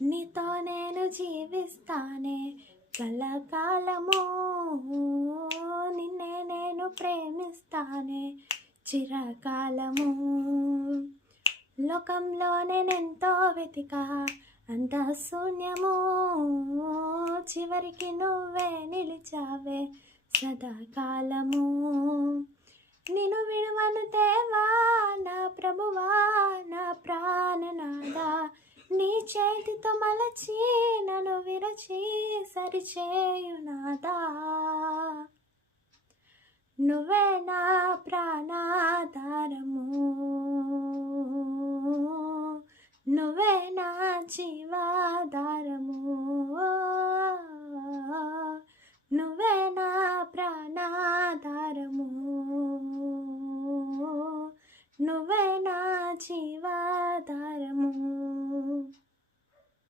నీతో నేను జీవిస్తానే కలకాలము, నిన్నే నేను ప్రేమిస్తానే చిరకాలము. లోకంలో నేనెంతో వెతికా అంత శూన్యము, చివరికి నువ్వే నిలిచావే సదాకాలము. నిన్ను విడువను దేవా నా ప్రభువా, నా ప్రాణనాదా, నీ చేతితో మలచి నన్ను విరచి సరిచేయునాదా. నువ్వే నా ప్రాణాధారము, నువ్వే నా